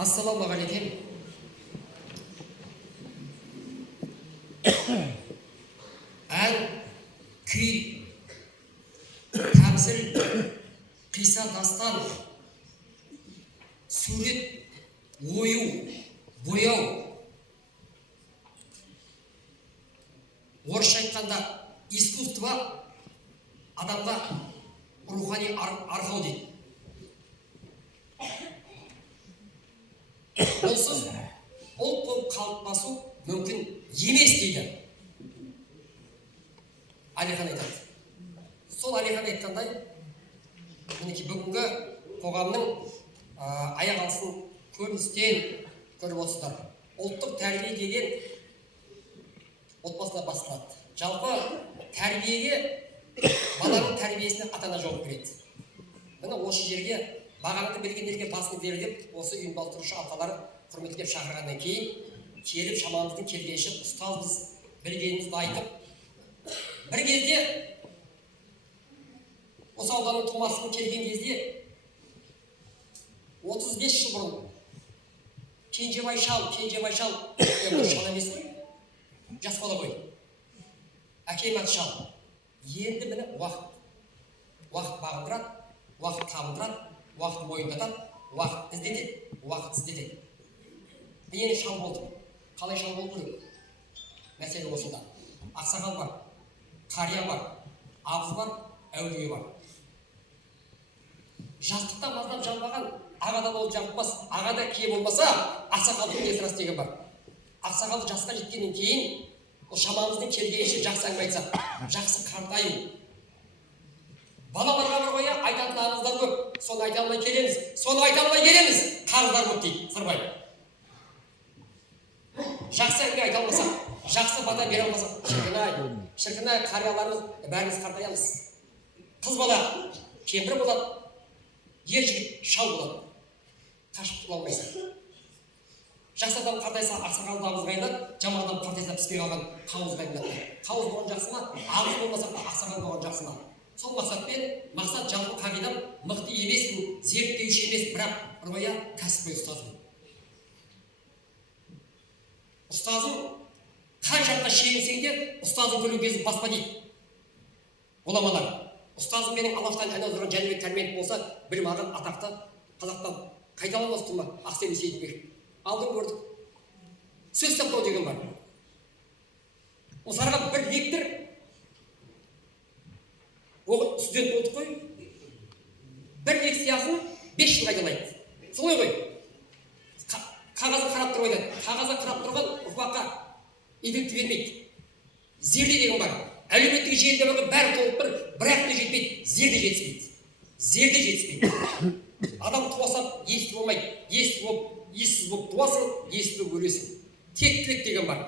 Ассалаумағалейкум. Ән, күй, тәмсіл, қиса дастан, сурет, ою, бояу. Орысша айтқанда искусство адамға рухани арқау дейді. Онсыз ұлт болып қалыптасу мүмкін емес дейді Әлихан айтады. Сол Әлихан айтқандай, мінекей бүгінгі қоғамның аяқ алысын көріністен көріп отырсыздар. Ұлттық тәрбие деген отбасына басталады. Жалпы тәрбиеге, баланың тәрбиесіне ата-ана жауап береді. Міне осы жерге бағанаты бергендерге басын бері деп, осы ұйымдастырушы апалар құрметтеп шақырғаннан кейін, келіп шамамыздың келгенше ұстазбыз, білгенімізді айтып, бір кезде осы ауданның тумасына келген кезде 35 жыл бұрын Кенжебай шал, шал емес қой, жас бала ғой, әкем аты шал. Енді міне уақыт бағындырады, уақыт қабындырады, уақыт мойындатады, уақыт іздетеді. Мен шал болдым. Қалай шал болу керек? Мәселе осында. Ақсақал бар, қария бар, абыз бар, әулие бар. Жастықта маздап жанбаған ағада болып жанбас, ағада кие болмаса, ақсақалдың несі рас деген бар. Ақсақалды жасқа жеткеннен кейін, шамамыздың келгенше жақсы әңгіме айтсақ, жақсы қартаю. Балаларға бір қоя айтатын аңыздар көп, соны айта алмай келеміз, қарыздар көп дейді Сырбай. Жақсы әңгіме айта алмасақ, жақсы бата бере алмасақ, шіркін-ай, қарияларымыз бәріміз қартаямыз. Қыз бала кемпір болады, ер жігіт шал болады. Қашып тұла алмайсың. Жақсы адам қартайса ақсақалды абызға айналады, жаман адам қартайса піспей қалған қауызға айналады. Қауыз болған жақсы ма, абыз болмаса ақсақал болған жақсы ма? Сол мақсатпен, мақсат жалпы қағидам, мықты емеспін, зерттеуші емес, бірақ ұрмая кәсіпқой ұстазым. Ұстазым қай жаққа шегінсең де, ұстазым көрген кезін баспа дейді. Ғұламалар. Ұстазым менің Аллахтан айналдырған Жәнібек Кәрменов болса, білім алған атақты қазақтан қайталамас тұма Ақсем Сейдібек. Алдын көрдік. Сөз саптау деген бар. Осыларға бір лектор студент болдық қой, бір лекциясын 5 жыл қайталайды. Солай ғой. Қағазын қарап тұрып айтады. Қағазын қарап тұрған ұрпаққа игілікті бермейді. Зерде деген бар. Әлеуметтік желіде барған бәрі толып тұр, бірақ та жетпейді. Зерде жетіспейді. Адам туасап, есі болмайды. Ессіз болып туасың, ессіз болып өлесің. Тектілік деген бар.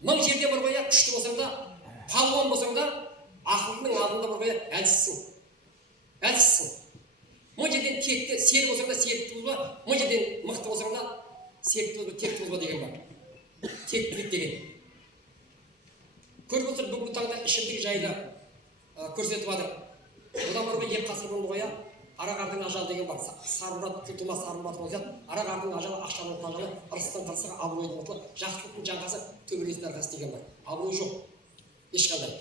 Мың жерде бір қоя, күшті болсаң да, палуан болсаң да, ақылдың алдында бір қоя әлсізсің. Мың жерден текті, серік болсаң да серікті болма, мың жерден мықты болсаң да серікті болма, текті болма деген бар. Тектілік деген. Көріп отыр бүгінгі таңда ішімдік жайлы көрсетіп жатыр. Одан бір екі ғасыр бұрын қоя, Арағардың ажалы деген бар. Сармұрат, Күлтума Сармұрат болса, Арағардың ажалы, ақшаның ажалы, ырыстың қырсығы, абыройдың ұтылы, жақсылықтың жаңғасы, төбелестің арқасы деген бар. Абырой жоқ. Ешқандай.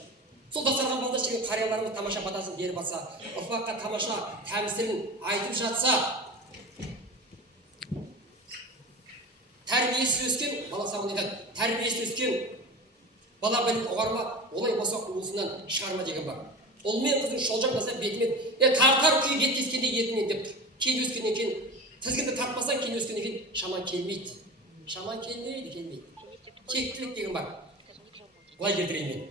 Сол дастархан балда шеген қарияларымыз тамаша батасын беріп батса, ұрпаққа тамаша тәмсілін айтып жатса, тәрбиесіз өскен, бала сағын айтады, тәрбиесіз өскен бала білім ұғарма, олай болса уысынан шығарма деген бар. Ол мен қыздың шолжаң болса бетімен, тартар күй ет кескенде етінен деп, кейін өскеннен кейін, тізгінді тартпасаң, кейін өскеннен кейін шаман келмейді. Тектілік деген бар. Бұлай келтірейін мен.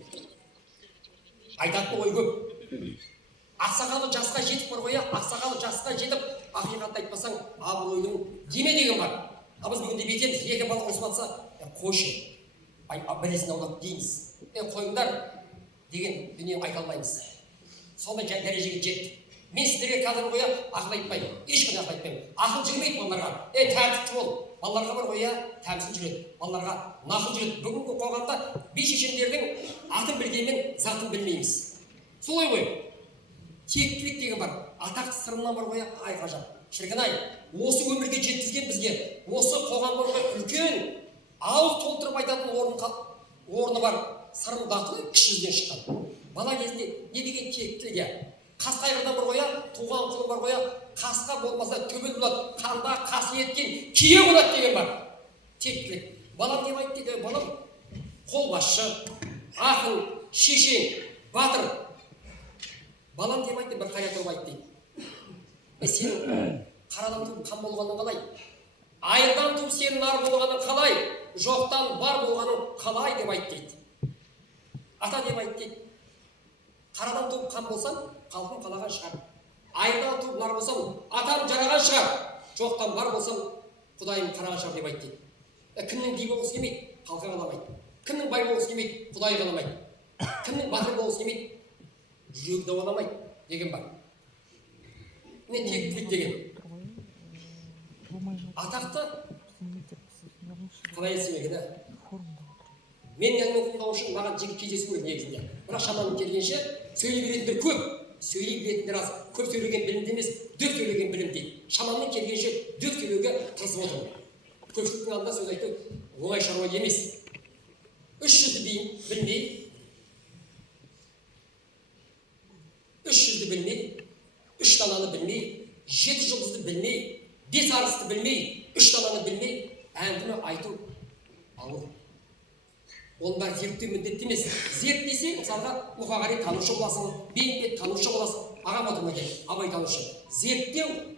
Айтатын ой көп. Ақсақалы жасқа жетіп бар қоя, ақсақалы жасқа жетіп, ақиқатты айтпасаң, абыройдың деме деген бар. Біз бүгінде бетеміз, екі бала ұрысып атса, қойшы, білесін аулақ дейміз. Қойыңдар деген дүние айта алмаймыз. Сондай дәрежеге жеттік. Мен сіздерге қазір қоя ақыл айтпаймын, ешқандай ақыл айтпаймын. Ақыл жүрмейді балаларға. Тәртіпті бол. Балаларға бар қоя тәмсіл жүреді, балаларға нақыл жүреді. Бүгінгі қоғамда би шешендердің атын білгенмен затын білмейміз. Солай ғой. Тектілік деген бар. Атақты сырымнан бар қоя ай ғажап. шіркін-ай, осы өмірге жеткізген бізге осы қоғамға үлкен ауыз толтырып айтатын орны бар сырым дақылы кіші жүзден шыққан. Бала кезінде не деген тектілік, қас қайғыдан бір қоя, туған құлын бар қоя, қасқа болмаса төбел болады, қанда қасиеттен кие болады деген бар. Тектілік. Балам деп айтты дейді, балам қолбасшы, ақын, шешен, батыр. Балам деп айтты, бір қая тұрып айтты дейді. Сенің қарадан туып қан болғаның қалай? Айырдан туып сенің нар болғаның қалай? Жоқтан бар болғаның қалай деп айтты дейді. Ата деп айтты дейді. Қарадан туып қан болсам, қалқым қалаған шығар. Айырдан туып нар болсам, атам жараған шығар. Жоқтан бар болсам, құдайым қараған шығар деп айтты дейді. Кімнің би болғысы келмейді, халқы қаламайды. Кімнің бай болғысы келмейді, құдай қаламайды. Кімнің батыр болғысы келмейді, жүрегі дауаламайды деген бар. Не тектілік деген. Атақты қалай естімеген, мен әңгіме оқымау үшін маған жеке кездесу керек негізінде. Бірақ шаманым келгенше сөйлей беретіндер көп, сөйлей беретіндер аз. Көп сөйлеген білімді емес, дөп сөйлеген білім дейді. Шаманым келгенше дөп сөйлеуге тырысып отырмын. Көпшіліктің алдында сөз айту оңай шаруа емес. 300-ді білмей, 300-ді білмей, 3 дананы білмей, 7 жұлдызды білмей, 5 арысты білмей, 3 дананы білмей, әңгіме айту ауыр. Оның бәрі зерттеу міндетті емес. Зерттесең, мысалға Мұқағали танушы боласың, Бейімбет танушы боласың, Ағам Атамекен, Абай танушы. Зерттеу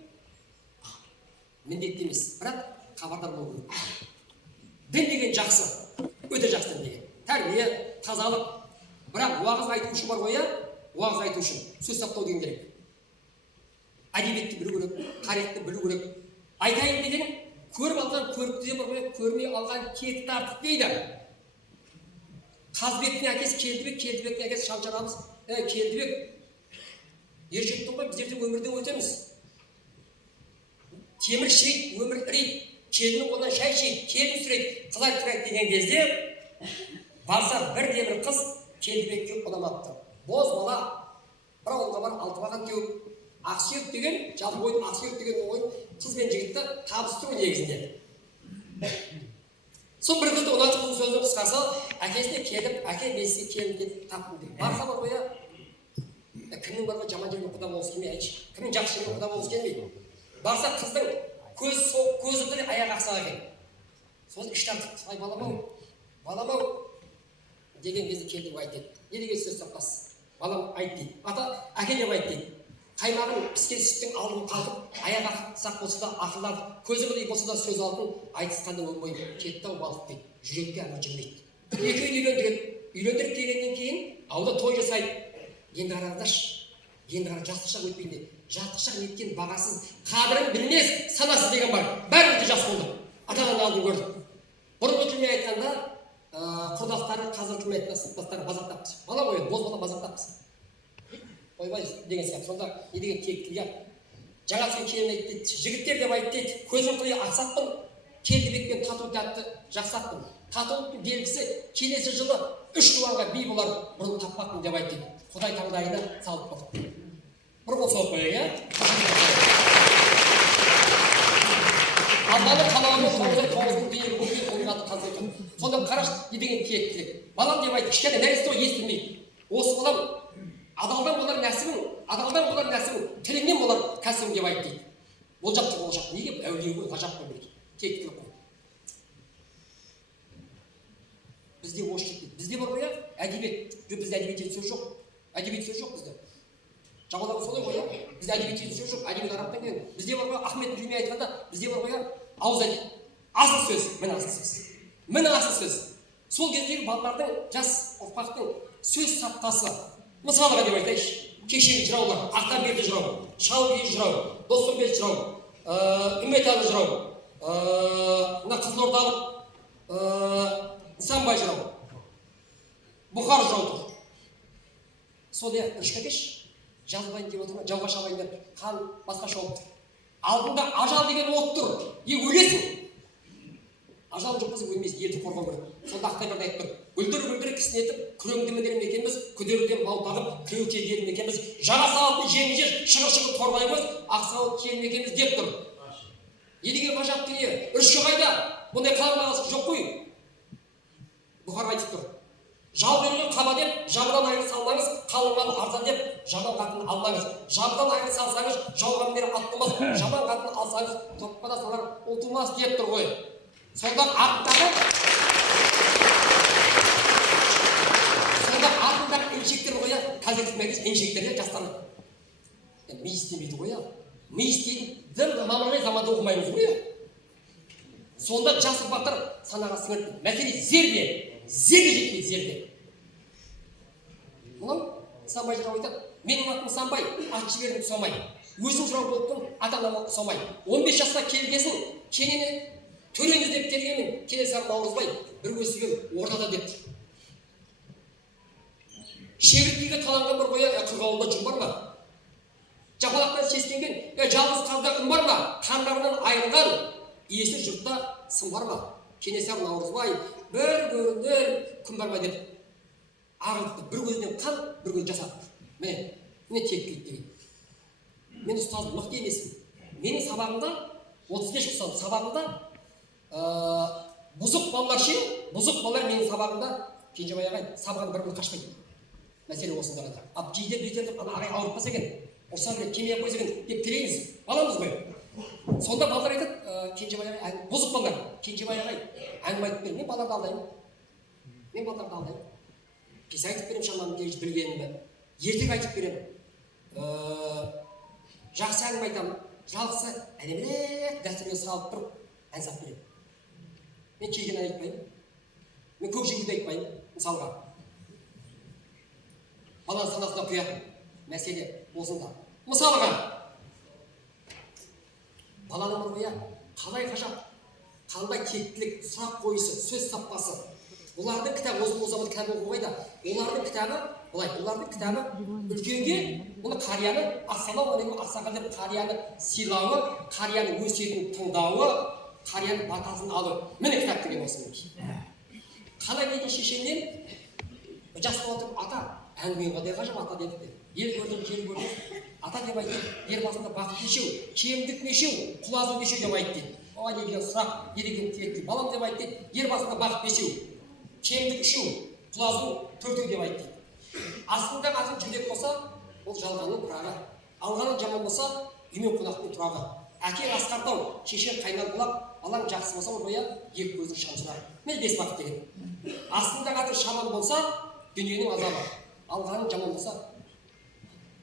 міндетті емес, бірақ хабардар болу керек. Дін деген жақсы, өте жақсы дін деген. Тәрбие, тазалық. Бірақ уағыз айту үшін бар ғой, уағыз айту үшін сөз саптау деген керек. Әдебиетті білу керек, тарихты білу керек. Айтайын деген көріп алған көрікті де бар ғой, көрмей алған кетті артық дейді. Қазбектің әкесі Келдібек, Келдібектің әкесі Шаншарамыз, Келдібек. Ержеттің ғой, біздерде өмірде өтеміз. Темір шірейді, өмір ірейді. Келінің қолынан шай ішейді, келін сүрейді, қызар түрейді деген кезде барса бірде бір қыз Келдібекке ұнамапты. Боз бала, бір ауылға бар 6 баған теуіп, Ақсүйек деген, жалпы ойын Ақсүйек деген ойын қыз бен жігітті табыстыру негізінде. Сол бір қызды ұнатып сөздің қысқасы, әкесіне келіп, әке мен сізге келін таптым дейді. Барса бар қоя, кімнің бар ғой жаман жермен құда болғысы келмей, кімнің жақсы жермен құда болғысы келмейді. Барса қыздың көзі бір аяқ ақсақ екен. Сосын іш тартып, ай балам-ау деген кезде келді айтты. Не деген сөз таппас? Балам айт дейді. Ата әке деп айт дейді. Қаймағын піскен сүттің алдын қалдып, аяқ ақсақ болса да ақылдап, көзі қылый болса да сөз алтын, айтысқанда өлмей кетті-ау балық дейді. Жүрекке әмір жүрмейді. Екеуін үйлендіріп келгеннен кейін аулада той жасайды. Енді қараңдаршы, енді қара жастық шақ өтпейді. Жастық шақ неткен бағасыз, қадірін білмес, санасыз деген бар. Бәріміз де жас болдық. Ата-ананың алдын көрдік. Бұрынғы тілмен айтқанда, құрдастары қазір тілмен айтқанда сыныптастары базаттаппыз. Бала қойын, боз бала базаттаппыз. Ойбай деген сияқты. Сонда не деген тектілік. Жаңа түскен келін айтты, жігіттер деп айтты, көзім қылы ақсақпын, Келдібекпен тату тәтті жақсақпын. Татулықтың белгісі келесі жылы 3 туғанға би болар, бұрын таппақпын деп айтты. Құдай таңдайына салып болды. Бір бол соғып қойын, Алланың қалауымен 9 дейін қолғаты қазір екен. Сонда қараш не деген тектілік. Балам деп айтты, кішкене нәресте ғой естілмейді. Осы балам адалдан болар нәсібің, тіліңнен болар кәсібің деп айтты дейді. Болжап. Неге әулие ғой, ғажап қой дейді. Тектілік қой. Бізде ош жетпейді. Бізде бар ғой, әдебиет. Бізде әдебиет сөз жоқ. Әдебиет сөз жоқ бізде. Жабалағы солай ғой, бізде әдебиет сөз жоқ. Әдебиет арабтан келген. Бізде бар ғой, Ахмет Жүлме айтқанда, бізде бар ғой, ауыз әдебиет. Асыл сөз, міне асыл сөз. Сол кездегі балалардың, жас ұрпақтың сөз саптасы. Мысалға деп айтайыншы. Кешегі жыраулар, Ақтамберді жырау, Шалғи жырау, Достымбет жырау, Үмметалы жырау, мына Қызылордалық Нысанбай жырау, Бұхар жырау тұр. Сол Рышкакеш жазбайын деп отырма, жауға шабайын деп, қан басқаша болып тұр. Алдында ажал деген от тұр, өлесің. Ажал жоқ болса өлмейсің, елді қорғау керек. Сонда Ақтайберді айтып тұр. бүлдір кісінетіп күреңдемеден екенбіз, күдерден бал тағып кіреуке келім екенбіз, жаға сауытын жеңі жер шығыр торғаймыз, ақ сауыт келім екенбіз деп тұр. Едіге ғажап дүние, үрші қайда? Бұндай қаламағасы жоқ қой. Бұхар айтып тұр. Жау берген қаба деп, жабыдан айыр салмаңыз, қалыңмал арзан деп, жаман қатын алмаңыз. Жабыдан айыр салсаңыз, жауған бері аттымас, жаман қатын алсаңыз, топқа да салар ұлтылмас деп тұр ғой. Сонда артындағы емшектер қоя, қазір мәгіз емшектерде жастар ми істемейді қоя. Ми істейді мамырғай заманда оқымаймыз қоя. Сонда жас ұрпақтар санаға сіңірді. Мәселе зерде жетпейді, зерде. Мұнан Нысанбай жырау айтады, менің атым Нысанбай, ат жібердім ұсамай. Өзім жырау болыппын, ата-анама ұсамай. 15 жасқа келгесін, кенені төлеңіз деп тергенмін, Кенесары Наурызбай бір өсіген ордада депті. Шегірткеге таланған бір қоя, қырғауылда жүн бар ма? Жапалақтан сескенген, жалғыз қазда үн бар ма? Қандарынан айырылған, иесі жұртта сын бар ма? Кенесары Наурызбай бір көріндер күн бар ма деп ағылыпты. Бір көзінен қан, бір көз жасап. Міне тектілік деген. Мен ұстазым мықты емеспін. Менің сабағымда 35 ұстазым сабағымда бұзық балалар ше, бұзық балалар менің сабағымда Кенжебай ағай сабағын бір қашпайды. Мәселе осында ғана. Ап кейде бүйтіп ағай ауыртпаса екен, ұрса бере кемеге қойса екен деп тілейміз. Баламыз ғой. Сонда балалар айтады, Кенжебай ағай, бұзық балалар, Кенжебай ағай әңгіме айтып беремін. Мен балаларды алдаймын. Мен балаларды алдаймын. Пес айтып беремін шамамды білгенімді. Ертек айтып беремін. Жақсы әңгіме айтамын. Жалғысы әдемірек дәстүрге салып тұрып ән салып беремін. Мен кейген ән айтпаймын. Мен көк жеңгілді айтпаймын. Мысалға. Баланың санасына құятын мәселе осында. Мысалға, баланың ұрғыя қалай ғажап, қандай тектілік, сұрақ қойысы, сөз саппасы. Олардың кітабы, осы заманда кітабы оқуғайда, олардың кітабы, былай, олардың кітабы үлкенге, бұны қарияны, ассалаумағалейкум ақсақа деп қарияны сыйлауы, қарияны өсиетін тыңдауы, қарияның батасын алу. Міне кітап деген осы мінекей. Қалай деген шешемнен жас отырып, ата, әңгіме қандай ғажап ата деді. Ел көрдім, жел көрдім. Ата деп айтты, ер басында бақыт нешеу, кемдік нешеу, құлазу нешеу деп айтты. Оған не деген сұрақ, не деген тектілік. Балам деп айтты, ер басында бақыт нешеу, кемдік үшеу, құлазу төртеу деп айтты. Астында қатын жүрдек болса, ол жалғанның пырағы. Алғаның жаман болса, үймен қонақтың тұрағы. Әкең асқартау, шешең қайнар бұлақ, балаң жақсы болса, ұрғая екі көзің шамшырақ. Міне 5 бақыт деген. Астында қатын шаман болса, дүниенің азабы. Алғаның жаман болса,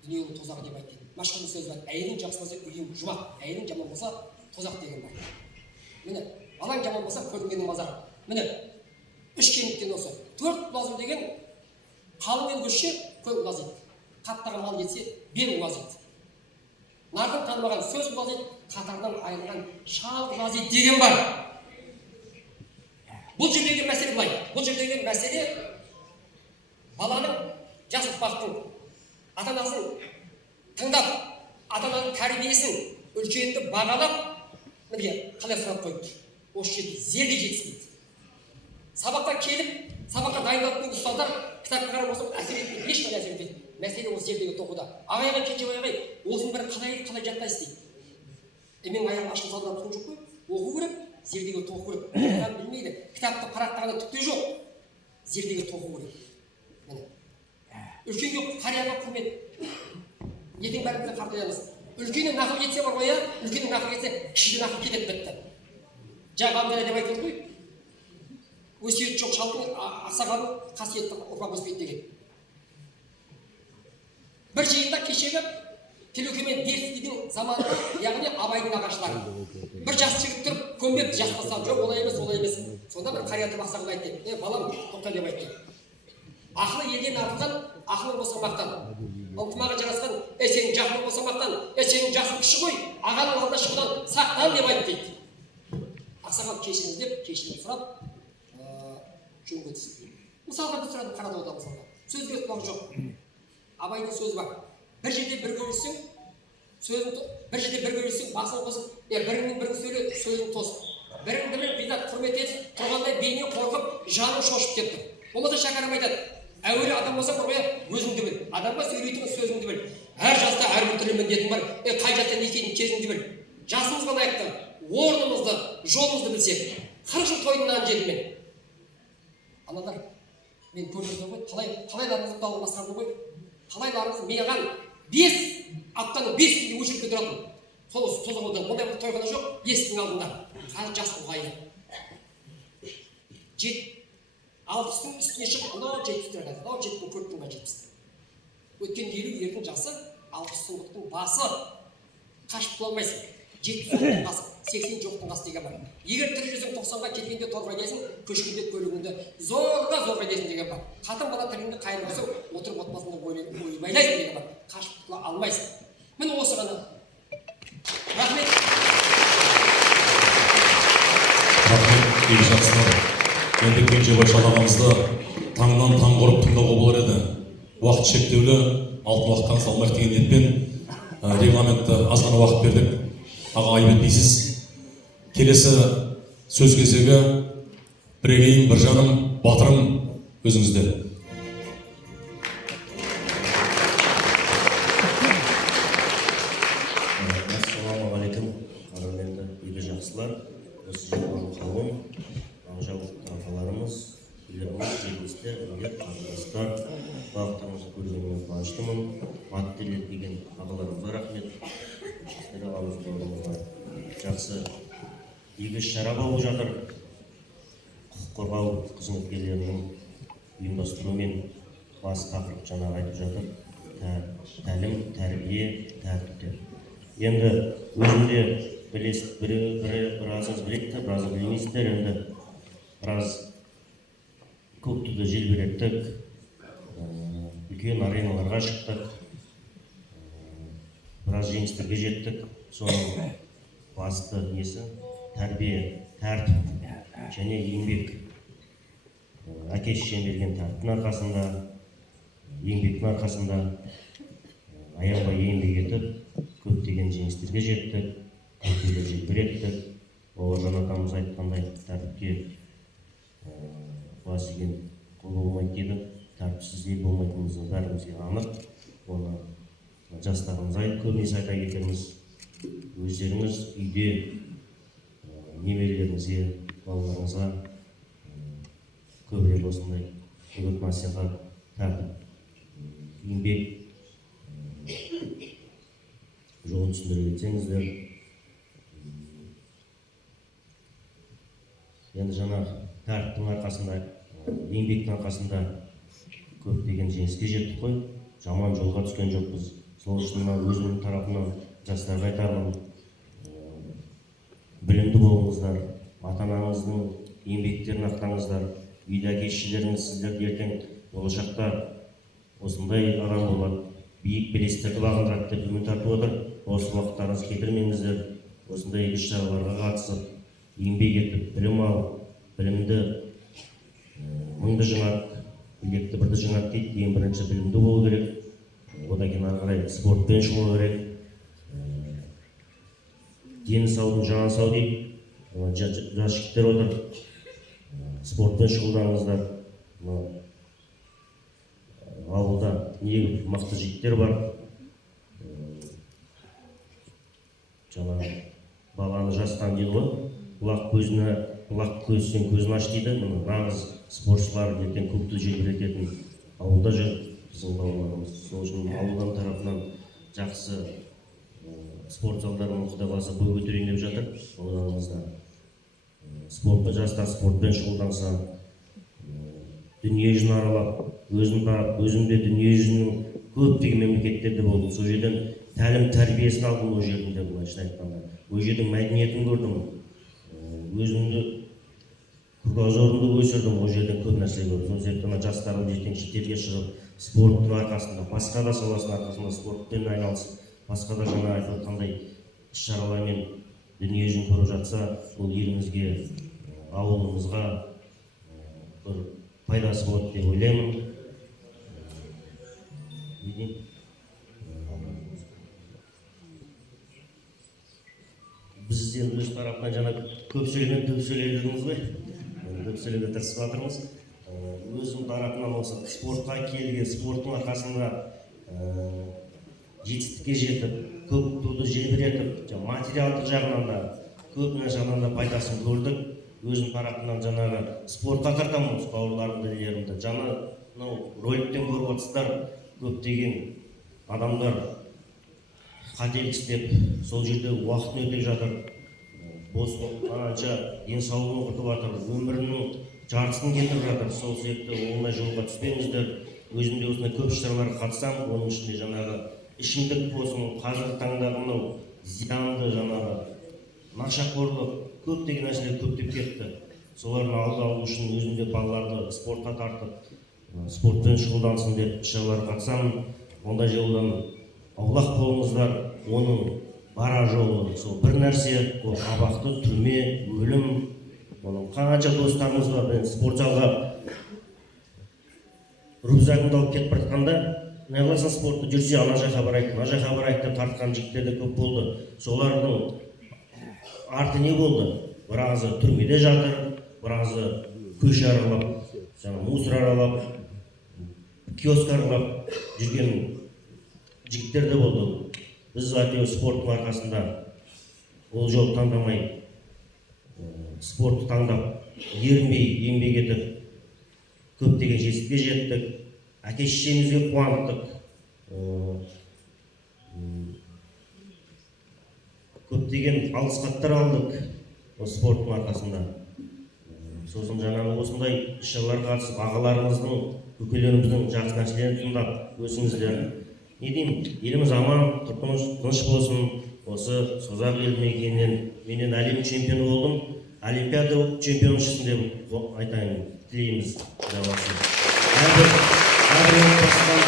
дүниенің тозағы деп айтты. Машһүр сөз бар. Әйелің жақсы болса, үйің жұмақ. Әйелің жаман болса, тозақ деген бар. Міне, балаң жаман болса, көрінгенің мазақ. Міне, 3 кеніктен осы. 4 ұлазу деген қалың ел көшсе, көп ұлаз еді. Қаттаған мал жетсе, бел ұлаз еді. Нарқын танымаған сөз ұлаз еді, қатардан айырылған шал ұлаз еді деген бар. Бұл жердегі мәселе былай. Бұл жердегі мәселе баланың жас ұрпақтың ата-анасын тыңдап, ата-ананың тәрбиесін үлкенді бағалап, міне қалай сұрақ қойды. Осы жерде зерде жетіспейді. Сабаққа келіп, сабаққа дайындалып ұстаздар кітапқа қарап осып әсер етпейді, ешқандай әсер етпейді. Мәселе осы жердегі тоқуда. Ағайға Кенжебай ағай, осының бәрі қалай жаттайсыз дейді. Мен аяғым ашын салдырап тұрған жоқ қой. Оқу керек, зердеге тоқу керек. Адам білмейді. Кітапты парақтағанда түкте жоқ. Зердеге тоқу керек. Міне. Үлкенге қарияға құрмет. Ертең бәрімізді қартаямыз. Үлкені нақыл кетсе бар ғой, үлкені нақыл кетсе, кішіде нақыл кетеді бітті. Жаңа деп айтып қой. Өсиет жоқ шалдың ақсақалдың қасиетті ұрпақ өспейді деген. Бір жиында кешегі Тілеукемен Дерсиден заманында, яғни Абайдың нағашылары. Бір жас жігіт тұрып, көмбепті жас бастан, жоқ олай емес. Сонда бір қария тұрып ақсақал айтты, балам, тоқта деп айтты. Ақылы елден артылған, ақылың болса мақтан. Ынтымағы жарасқан, сенің жақының болса мақтан, сенің жасың кіші ғой, ағаның алда шығудан сақтан деп айтты дейді. Ақсақал кешіріңіз деп, кешірім сұрап, жөнге түсті. Мысалға біз сұрадық Қаратауда мысалға. Сөзге құлақ жоқ. Абайдың сөзі бар. Бір жерде бір көрілсең, басын қосып, бірінің сөйле, сөзін тосып. біріңді бірің ғизат құрмет етіп тұрғандай бейне қорқып жаның шошып кетті. Болмаса шәкәрім айтады, әуелі адам болса бір қоя өзіңді біл, адамға сөйлейтін сөзіңді біл. Әр жаста әрбір түрлі міндетің бар, қай жаста не екенін кезіңді біл. Жасымызға лайықты орнымызды, жолымызды білсек, 40 жыл тойдың нанын жедім мен. Аналар, мен көрдіңіздер ғой, талайларыңызды дауын басқарды ғой, талайларыңыз маған 5 аптаның 5 күнде өшіріп тұратын. Сол созғылдан ондай бір тойғаны жоқ, есіктің алдында. Қазір жас ұлғайды. 60-тың үстіне шығып, мынау 70-тер қазір, мынау 74-тің 70. Өткен 50 ердің жасы 60-тың басы. Қашып бола алмайсың. 70-тің қасы, 80 жоқтың қасы деген бар. Егер тірі жүзің 90-ға келгенде торға дейсің, көшкенде көлігіңді зорға дейсің деген бар. Қатын бала тіліңді қайыр болсаң, отырып отбасында ойбайлайсың деген бар. Қашып бола алмайсың. Міне осы ғана. Рахмет. Рахмет, ел жақсылар. Енді Кенжебай ағамызды таңнан таң құрып тыңдауға болар еді. Уақыт шектеулі, алтын уақыттан салмайық деген ниетпен регламентті аз ғана уақыт бердік. Аға айып етпейсіз. Келесі сөз кезегі бірегейім, біржаным, батырым өзіңізде. Ассалаумағалейкум, қадірменді ел жақсылар. Осы жерден қауым, жауапты ағаларымыз, үйлеріміз, жерлестер, өлер, қарындастар, бақыттарыңызды көргеніне қуаныштымын. Аттелер деген ағаларымызға рахмет. Сіздер ағамызды орныңызға жақсы игі шара болып жатыр. Құқық қорғау қызметкерлерінің ұйымдастыруымен бас тақырып жаңа айтып жатыр. Тәлім, тәрбие, тәртіптер. Енді өзімде білесіз, біразыңыз білетті, біразыңыз білмейсіздер. Енді біраз көк туды желбіреттік, үлкен ареналарға шықтық, біраз жеңістерге жеттік. Соның басты несі тәрбие, тәртіп және еңбек. Әке-шешем берген тәртіптің арқасында, еңбектің арқасында аянбай еңбек етіп, көптеген жеңістерге жеттік, көк туды желбіреттік. Бауыржан атамыз айтқандай, тәртіпке бас иген қол болмайды дейді. Тәртіпсіз ел болмайтынымыз бәрімізге анық. Оны жастарымыз көбінесе айта кетерміз. Өздеріңіз үйде немерелеріңізге, балаларыңызға көбірек осындай үгіт насихат, тәртіп, еңбек жолын түсіндіре кетсеңіздер. Енді жаңа тәртіптің арқасында, еңбектің арқасында көптеген жеңіске жеттік қой. Жаман жолға түскен жоқпыз. Сол үшін өзімнің тарапымнан жастарға айтармын, білімді болыңыздар, ата-анаңыздың еңбектерін ақтаңыздар. Үйде әке-шешелеріңіз сіздерді ертең болашақта осындай адам болады, биік белестерді бағындырады деп үміт артып отыр. Осы уақыттарыңызды кетірмеңіздер. Осындай іс-шараларға қатысып, еңбек етіп, білім алып, білімді мыңды жинат, білекті бірді жинат дейді. Ең бірінші білімді болу керек. Одан кейін ары қарай спортпен шығу керек. Дені саудың жаны сау дейді. Жас жігіттер отыр. Спортпен шұғылданыңыздар. Ауылда ең мықты жігіттер бар. Жаңа баланы жастан дейді ғой. Бұлақ көзсен көзін аш дейді. Нағыз спортшылар ертең көкті желбірететін ауылда жүр біздің балаларымыз. Сол үшін ауылдан тарапынан жақсы спорт залдарын Құдай қаласа бой көтерейін деп жатыр. Оларыңызда жастар спортпен шұғылданса, дүние жүзін аралап, өзімде дүние жүзінің көптеген мемлекеттерде болдым. Сол жерден тәлім тәрбиесін алдым. Ол жерінде былайша айтқанда, ол жердің мәдениетін көрдім. Өзімді кругозорымды өсірдім. Ол жерден көп нәрсе көрдім. Сол себептен жастарым ертең шетелге шығып, спорттың арқасында, басқа да саласының арқасында спортпен айналысып, басқа да жаңа айтып қандай іс-шаралармен дүние жүзін көріп жатса, ол елімізге, ауылымызға бір пайдасы болады деп ойлаймын. біз енді өз тарапынан жаңа көп сөйлеген көп сөйледіңіз ғой, көп сөйлеуге тырысып жатырмыз. Өзім тарапынан осы спортқа келген, спорттың арқасында жетістікке жетіп, көп туды желбіретіп, материалдық жағынан да көп жағынан да пайдасын көрдік. Өзім тарапынан жаңағы спортқа тартамын осы бауырларымды, інілерімді. Жаңа роликтен көріп отырсыздар, көптеген адамдар қателік істеп, сол жерде уақытын өтеп жатыр, бос қанша денсаулығын құртып жатыр, өмірінің жартысын кетіріп жатыр. Сол себепті оңай жолға түспеңіздер. Өзім де осындай көп шараларға қатысамын. Оның ішінде жаңағы ішімдік болсын, қазіргі таңдағы мынау зиянды жаңағы нашақорлық, көптеген нәрселер көптеп кетті. Солардың алдын алу үшін өзім де балаларды спортқа тартып, спортпен шұғылдансын деп шараларға қатысамын. Ондай жолдан аулақ болыңыздар. Оның бара жолы сол бір нәрсе, ол абақты, түрме, өлім. Оның қанша достарымыз бар, мен спорт залға рюкзагымды алып кетіп бара неғыласың спортты жүрсе, ана жаққа барайық деп тартқан жігіттер де көп болды. Солардың арты не болды? Біразы түрмеде жатыр, біразы көше аралап, мусор аралап, киоск аралап жүрген жігіттер де болды. Біз әйтеуір спорттың арқасында ол жолды таңдамай, спортты таңдап, ерінбей еңбек етіп, көптеген жетістікке жеттік. Әке-шешемізге қуандық. Көптеген алғыс хаттар алдық спорттың арқасында. Сосын жаңағы осындай іс-шараларға қатысып, ағаларымыздың, көкелеріміздің жақсы нәрселерін тыңдап өсіңіздер. Не деймін, еліміз аман, тыныш болсын. Осы Созақ елді мекенінен менен әлем чемпионы болдым. Олимпиада чемпионшысын деп айтайын, тілейміз. Әрбір отбасыдан